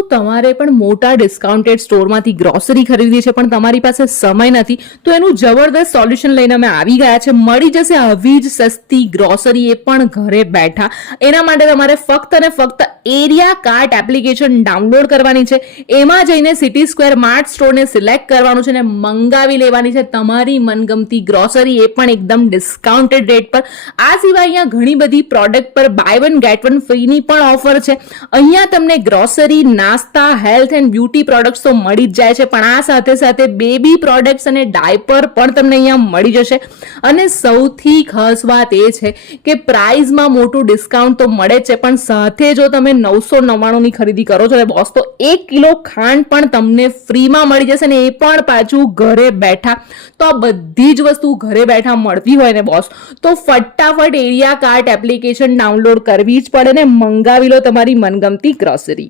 શું તમારે પણ મોટા ડિસ્કાઉન્ટેડ સ્ટોરમાંથી ગ્રોસરી ખરીદવી છે પણ તમારી પાસે સમય નથી? તો એનું જબરદસ્ત સોલ્યુશન લઈને અમે આવી ગયા છે. મળી જશે આવી જ સસ્તી ગ્રોસરી, એ પણ ઘરે બેઠા. એના માટે તમારે ફક્ત અને ફક્ત એરિયા કાર્ટ એપ્લિકેશન ડાઉનલોડ કરવાની છે. એમાં જઈને સિટી સ્ક્વેર માર્ટ સ્ટોરને સિલેક્ટ કરવાનું છે અને મંગાવી લેવાની છે તમારી મનગમતી ગ્રોસરી, એ પણ એકદમ ડિસ્કાઉન્ટેડ રેટ પર. આ સિવાય અહીંયા ઘણી બધી પ્રોડક્ટ પર બાય વન ગેટ વન ફ્રીની પણ ઓફર છે. અહીંયા તમને ગ્રોસરી, નાસ્તા, હેલ્થ એન્ડ બ્યુટી પ્રોડક્ટ્સ તો મળી જ જાય છે, પણ આ સાથે સાથે બેબી પ્રોડક્ટ્સ અને ડાયપર પણ તમને અહીંયા મળી જશે. અને સૌથી ખાસ વાત એ છે કે પ્રાઇઝમાં મોટું ડિસ્કાઉન્ટ તો મળે જ છે, પણ સાથે જો તમે 999ની ખરીદી કરો છો બોસ, તો 1 કિલો ખાંડ પણ તમને ફ્રીમાં મળી જશે, ને એ પણ પાછું ઘરે બેઠા. તો આ બધી જ વસ્તુ ઘરે બેઠા મળતી હોય ને બોસ, તો ફટાફટ એરિયા કાર્ટ એપ્લિકેશન ડાઉનલોડ કરવી જ પડે ને મંગાવી લો તમારી મનગમતી ગ્રોસરી.